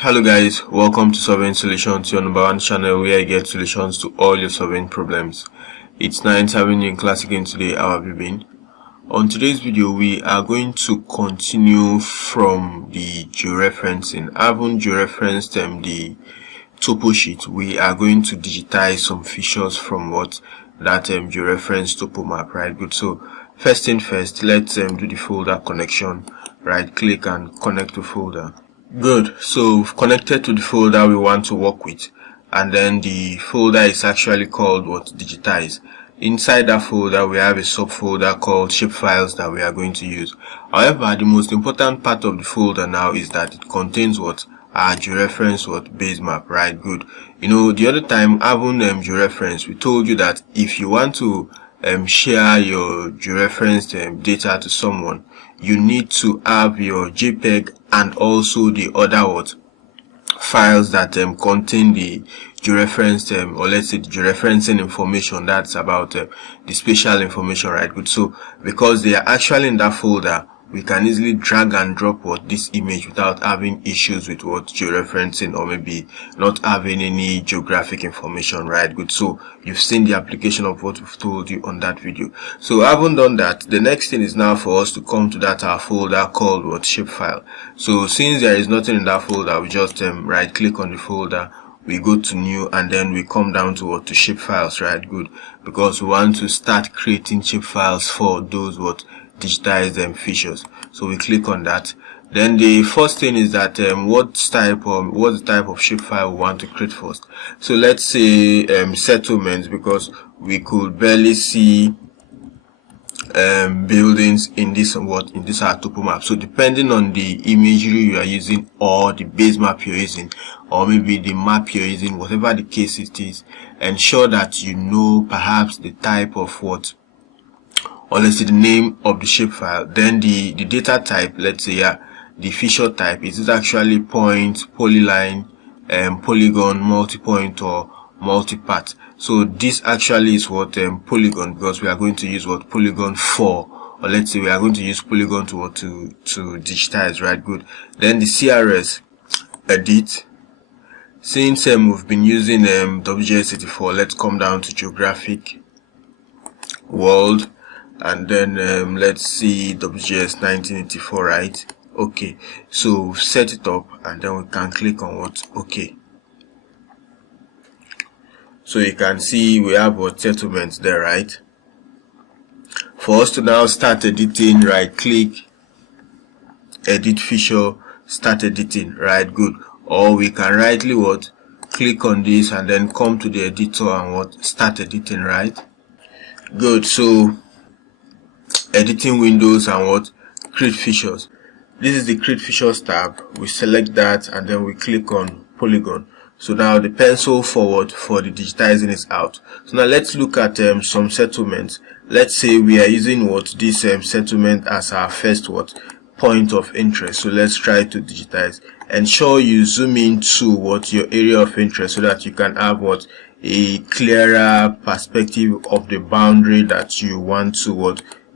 Hello guys, welcome to Solving Solutions, your number one channel where you get solutions to all your solving problems. It's nice having you in class again today. How have you been? On today's video, we are going to continue from the georeferencing. Having georeferenced the topo sheet, we are going to digitize some features from that georeference topo map, right? Good. So first thing first, let's do the folder connection. Right click and connect to folder. Good. So we've connected to the folder we want to work with, and then the folder is actually called Digitize. Inside that folder we have a subfolder called shapefiles that we are going to use. However, the most important part of the folder now is that it contains our georeference base map, right? Good. You know, the other time having georeference, we told you that if you want to share your georeferenced data to someone, you need to have your JPEG and also the other files that contain the georeferenced or let's say the georeferencing information that's about the spatial information, right? Good. So because they are actually in that folder, we can easily drag and drop this image without having issues with georeferencing or maybe not having any geographic information, right? Good. So you've seen the application of what we've told you on that video. So having done that, the next thing is now for us to come to that folder called shapefile. So since there is nothing in that folder, we just right click on the folder, we go to new, and then we come down to to shapefiles, right? Good. Because we want to start creating shapefiles for those digitize features. So we click on that. Then the first thing is that what's the type of shapefile we want to create first. So let's say settlements, because we could barely see buildings in this our topo map. So depending on the imagery you are using, or the base map you're using, or maybe the map you're using, whatever the case it is, ensure that you know perhaps the type of or let's say the name of the shapefile, then the data type, let's say the feature type. Is it actually point, polyline, polygon, multi-point, or multi-path? So this actually is polygon, because we are going to use polygon for, or let's say we are going to use polygon to digitize, right? Good. Then the CRS edit. Since we've been using WGS84, let's come down to geographic world, and then let's see WGS 1984, right? Okay, so we've set it up, and then we can click on okay. So you can see we have settlements there, right? For us to now start editing, right click, edit feature, start editing, right? Good. Or we can rightly click on this and then come to the editor and start editing, right? Good. So editing windows and create features. This is the create features tab. We select that and then we click on polygon. So now the pencil forward for the digitizing is out. So now let's look at some settlements. Let's say we are using this settlement as our first point of interest. So let's try to digitize. Ensure you zoom into your area of interest, so that you can have a clearer perspective of the boundary that you want to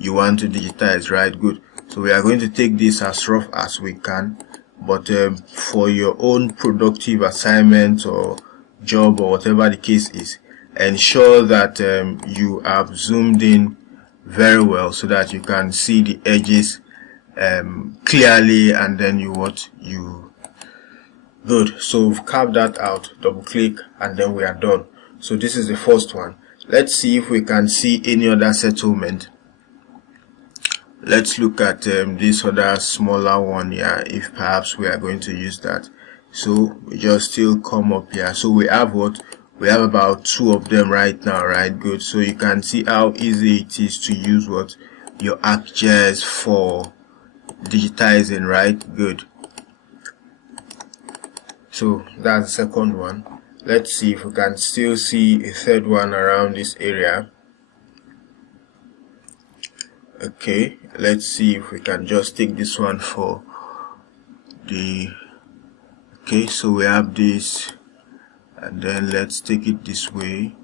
digitize, right? Good. So we are going to take this as rough as we can, but for your own productive assignment or job or whatever the case is, ensure that you have zoomed in very well, so that you can see the edges clearly, and then good. So we've carved that out, double click, and then we are done. So this is the first one. Let's see if we can see any other settlement. Let's look at this other smaller one here, if perhaps we are going to use that. So we just still come up here. So we have about 2 of them right now, right? Good. So you can see how easy it is to use your ArcGIS for digitizing, right? Good. So that's the second one. Let's see if we can still see a third one around this area. Okay, let's see if we can just take this one for the okay. So we have this, and then let's take it this way.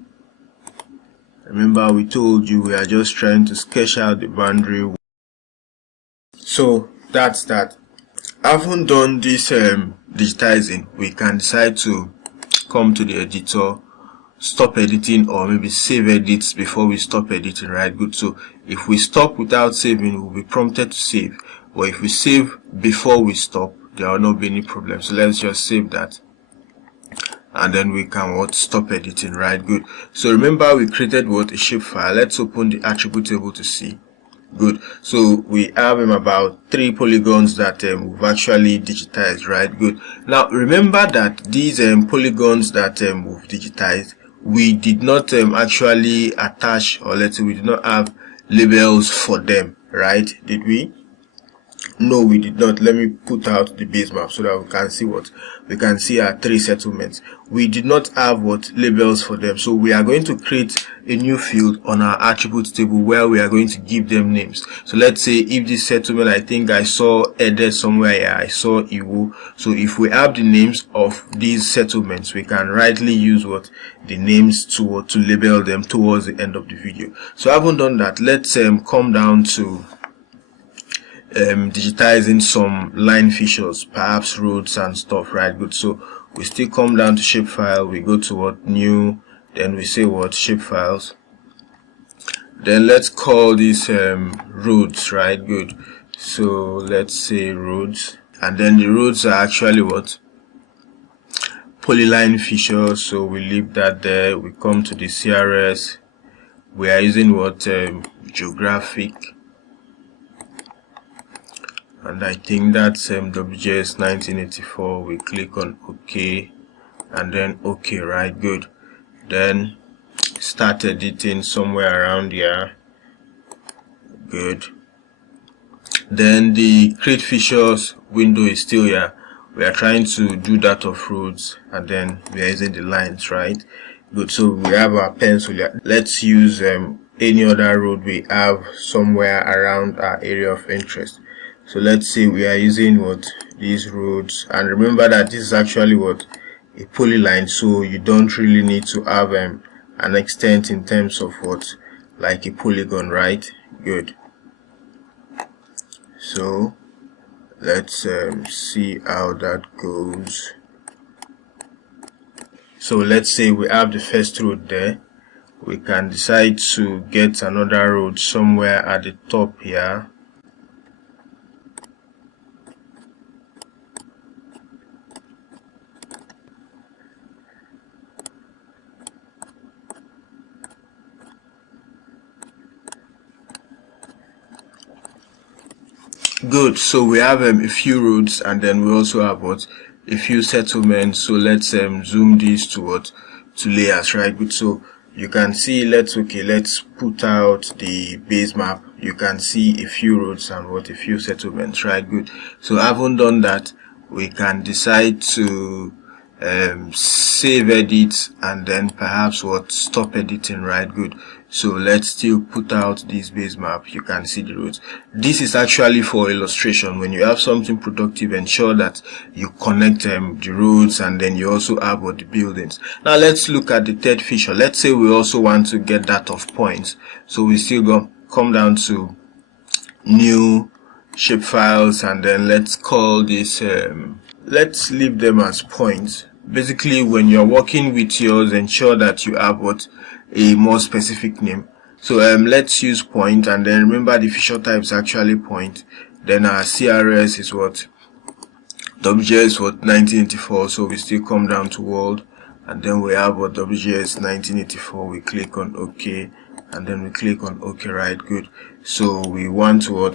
Remember, we told you we are just trying to sketch out the boundary. So that's that. Having done this digitizing, we can decide to come to the editor, stop editing, or maybe save edits before we stop editing, right? Good. So if we stop without saving, we'll be prompted to save, or if we save before we stop, there will not be any problem. So let's just save that, and then we can stop editing, right? Good. So remember, we created a shapefile. Let's open the attribute table to see. Good. So we have about 3 polygons that we've actually digitized, right? Good. Now remember that these polygons that we've digitized, we did not actually attach, or let's say we did not have labels for them, right? Did we? No, we did not. Let me put out the base map so that we can see we can see our 3 settlements. We did not have labels for them, so we are going to create a new field on our attributes table where we are going to give them names. So let's say if this settlement, I think I saw Ede somewhere here, I saw Iwo. So if we have the names of these settlements, we can rightly use the names to label them towards the end of the video. So having done that, let's come down to digitizing some line features, perhaps roads and stuff, right? Good. So we still come down to shapefile, we go to new, then we say shapefiles, then let's call this roads, right? Good. So let's say roads, and then the roads are actually polyline features, so we leave that there. We come to the CRS, we are using geographic, and I think that's WGS 1984. We click on OK, and then OK, right? Good. Then start editing somewhere around here. Good. Then the create features window is still here. We are trying to do that of roads, and then we are using the lines, right? Good. So we have our pencil here. Let's use any other road we have somewhere around our area of interest. So let's say we are using these roads, and remember that this is actually a polyline, so you don't really need to have an extent in terms of like a polygon, right? Good. So let's see how that goes. So let's say we have the first road there. We can decide to get another road somewhere at the top here. Good. So we have a few roads, and then we also have a few settlements. So let's zoom these to layers, right? Good. So you can see, let's put out the base map. You can see a few roads and a few settlements, right? Good. So having done that, we can decide to save edit, and then perhaps stop editing, right? Good. So let's still put out this base map. You can see the roads. This is actually for illustration. When you have something productive, ensure that you connect the roads, and then you also have the buildings. Now let's look at the third feature. Let's say we also want to get that of points. So we still come down to new shapefiles, and then let's call this let's leave them as points. Basically, when you're working with yours, ensure that you have a more specific name. So let's use point, and then remember the feature type is actually point. Then our CRS is WGS 1984. So we still come down to world, and then we have WGS 1984. We click on OK, and then we click on OK, right? Good. So we want to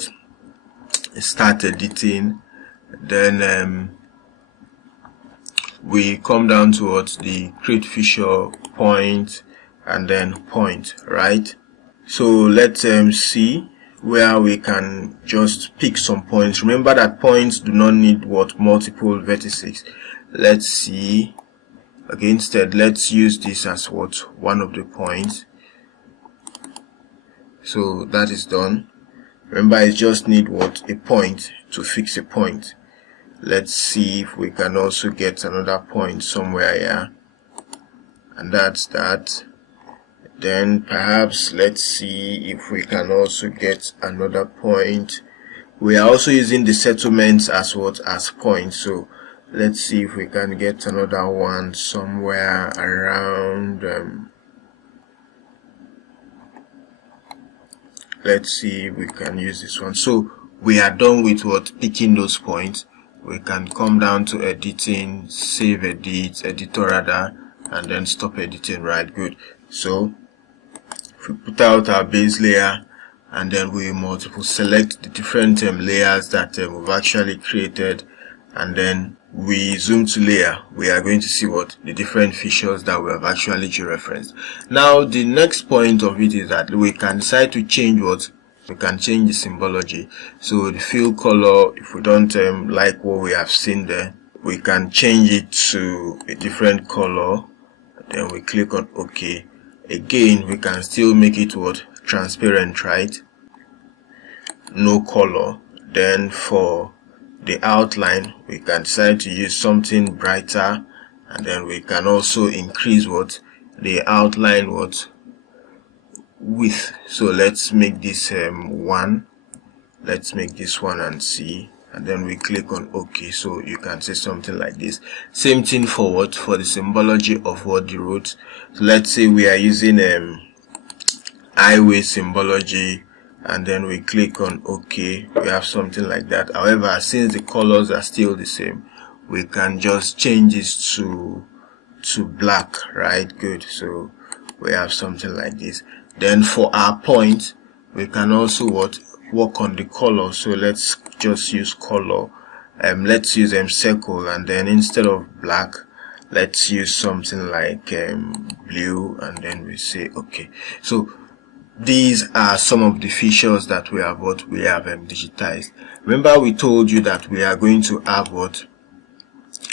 start editing. Then we come down towards the create feature point, and then point, right? So let's see where we can just pick some points. Remember that points do not need multiple vertices. Let's see. Okay, instead let's use this as one of the points. So that is done. Remember, I just need a point to fix a point. Let's see if we can also get another point somewhere here, and that's that. Then perhaps let's see if we can also get another point we are also using the settlements as what, as points. So let's see if we can get another one somewhere around let's see if we can use this one. So we are done with what, picking those points. We can come down to editing, save edit, editor rather, and then stop editing. Right, good. So if we put out our base layer and then we multiple select the different layers that we've actually created, and then we zoom to layer, we are going to see what, the different features that we have actually georeferenced. Now the next point of it is that we can decide to change what, we can change the symbology. So the fill color, if we don't like what we have seen there, we can change it to a different color. Then we click on OK. Again, we can still make it what, transparent, right? No color. Then for the outline, we can decide to use something brighter, and then we can also increase what, the outline what, width. So let's make this 1. Let's make this 1 and see, and then we click on OK. So you can say something like this. Same thing for what, for the symbology of what, the roads. So let's say we are using highway symbology, and then we click on OK. We have something like that. However, since the colors are still the same, we can just change this to black, right? Good. So we have something like this. Then for our point, we can also what, work on the color. So let's just use color. Let's use circle, and then instead of black, let's use something like blue, and then we say OK. So these are some of the features that we have digitized. Remember, we told you that we are going to have what,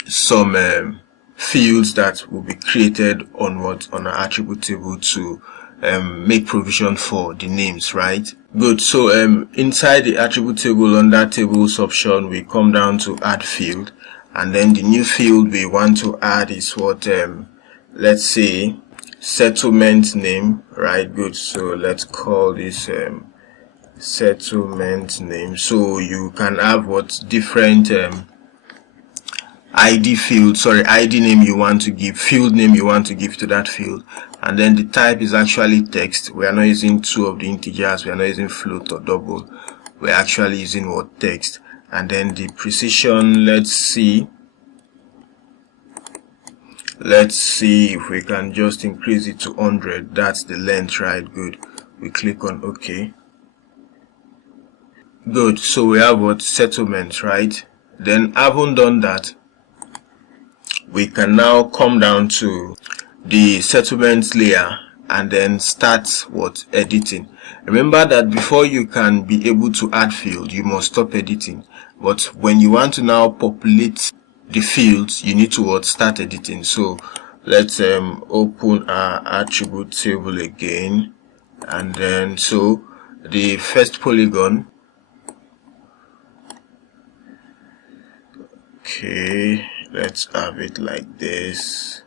some fields that will be created on what, on our attribute table to make provision for the names, right? Good. So inside the attribute table, under tables option, we come down to add field, and then the new field we want to add is what, let's say settlement name, right? Good. So let's call this settlement name. So you can have what, different ID name you want to give, field name you want to give to that field, and then the type is actually text. We are not using 2 of the integers, we are not using float or double, we're actually using what, text. And then the precision, let's see if we can just increase it to 100. That's the length, right? Good. We click on OK. Good. So we have what, settlement, right? Then having done that, we can now come down to the settlements layer and then start what, editing. Remember that before you can be able to add field, you must stop editing. But when you want to now populate the fields, you need to what, start editing. So let's open our attribute table again, and then so the first polygon, okay, let's have it like this,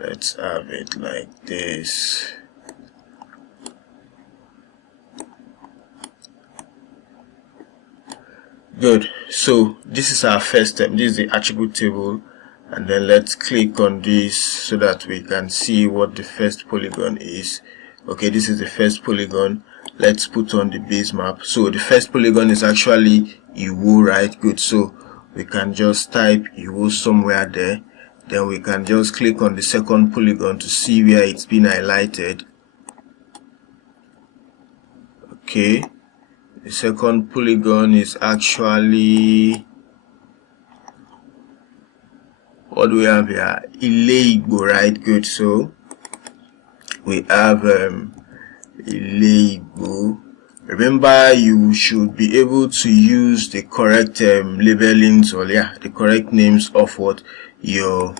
let's have it like this. Good. So this is our first step. This is the attribute table, and then let's click on this so that we can see what the first polygon is. Okay, this is the first polygon. Let's put on the base map. So the first polygon is actually Iwo, right? Good. So we can just type Iwo somewhere there. Then we can just click on the second polygon to see where it's been highlighted. Okay. The second polygon is actually, what do we have here? Ile-Igbo, right? Good. So we have Ile-Igbo. Remember, you should be able to use the correct labelings, or the correct names of what, your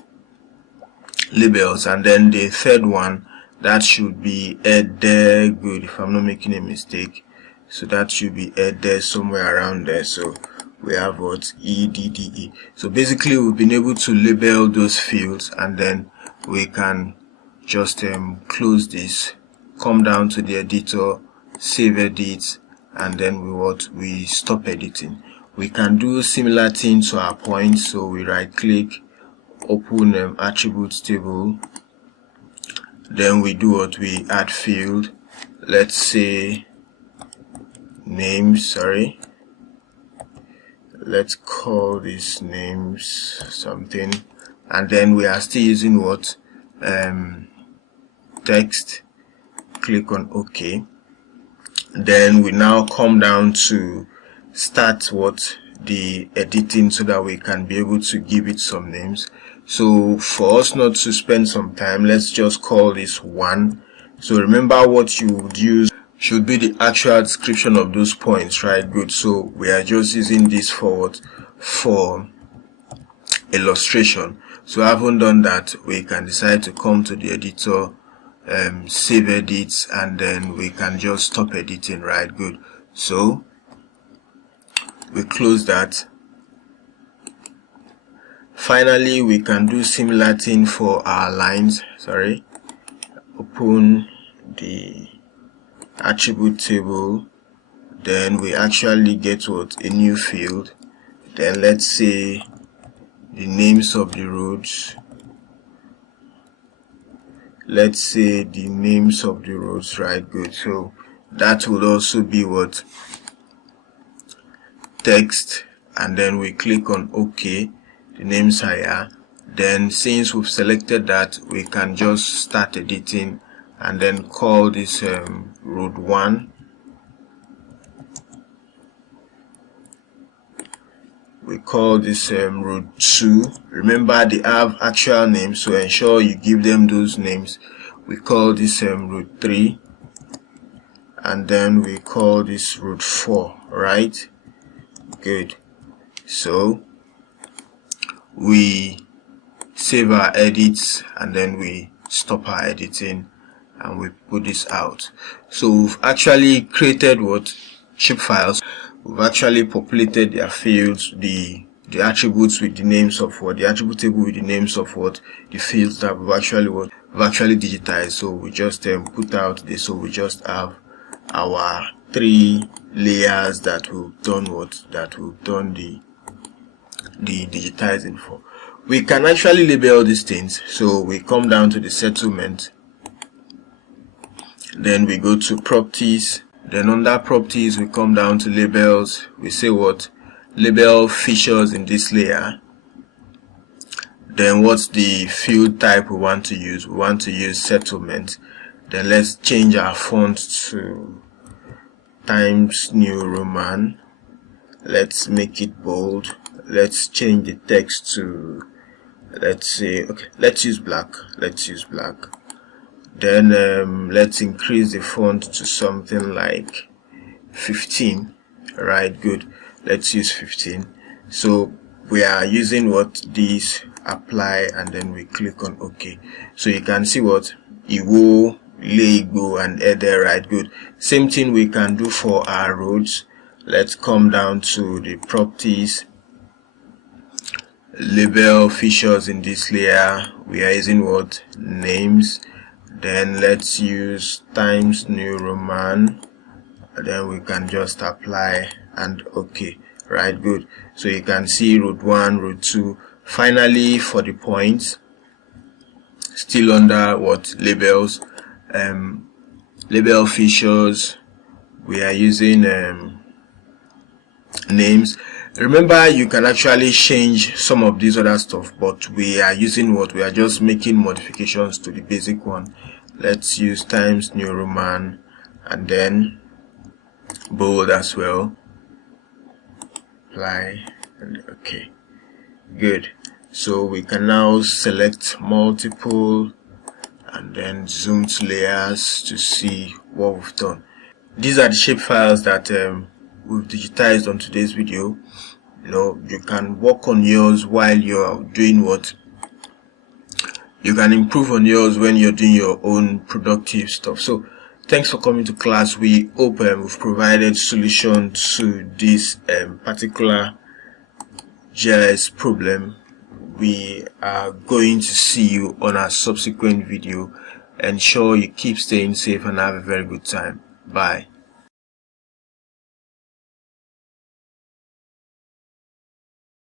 labels. And then the third one, that should be Ede. Good, if I'm not making a mistake. So that should be there somewhere around there. So we have what, EDDE. So basically we've been able to label those fields, and then we can just close this, come down to the editor, save edit, and then we stop editing. We can do similar things to our points, so we right click, open attributes table, then we do what, we add field, let's say names, let's call these names something, and then we are still using what, text. Click on OK. Then we now come down to start the editing, so that we can be able to give it some names. So for us not to spend some time, let's just call this 1. So remember, what you would use should be the actual description of those points, right? Good. So we are just using this for illustration. So having done that, we can decide to come to the editor, save edits, and then we can just stop editing, right? Good. So we close that. Finally, we can do similar thing for our lines. Open the attribute table, then we actually get a new field. Then let's say the names of the roads. Let's say the names of the roads, right? Good. So that would also be text, and then we click on OK. The names are here. Then since we've selected that, we can just start editing and then call this road 1. We call this road 2. Remember, they have actual names, so ensure you give them those names. We call this road 3, and then we call this road 4, right? Good. So we save our edits, and then we stop our editing, and we put this out. So we've actually created shape files. We've actually populated their fields, the attributes with the names of the attribute table with the names of the fields that we've actually digitized. So we just put out this. So we just have our 3 layers that we've done the digitizing for. We can actually label these things. So we come down to the settlement, then we go to properties, then under properties we come down to labels. We say label features in this layer. Then what's the field type we want to use? We want to use settlement. Then let's change our font to Times New Roman. Let's make it bold. Let's change the text to, let's say, okay, let's use black. Then let's increase the font to something like 15. Right, good. Let's use 15. So we are using these apply, and then we click on OK. So you can see Iwo, Lego, and Ede, right? Good. Same thing we can do for our roads. Let's come down to the properties, label features in this layer. We are using names. Then let's use Times New Roman, and then we can just apply and OK, right? Good. So you can see road 1, road 2. Finally, for the points, still under labels, label features, we are using names. Remember, you can actually change some of these other stuff, but we are using we are just making modifications to the basic one. Let's use Times New Roman, and then bold as well. Apply and OK. Good. So we can now select multiple and then zoom to layers to see what we've done. These are the shape files that we've digitized on today's video. You can work on yours while you're doing you can improve on yours when you're doing your own productive stuff. So thanks for coming to class. We hope we've provided solution to this particular GIS problem. We are going to see you on a subsequent video. Ensure you keep staying safe and have a very good time. Bye.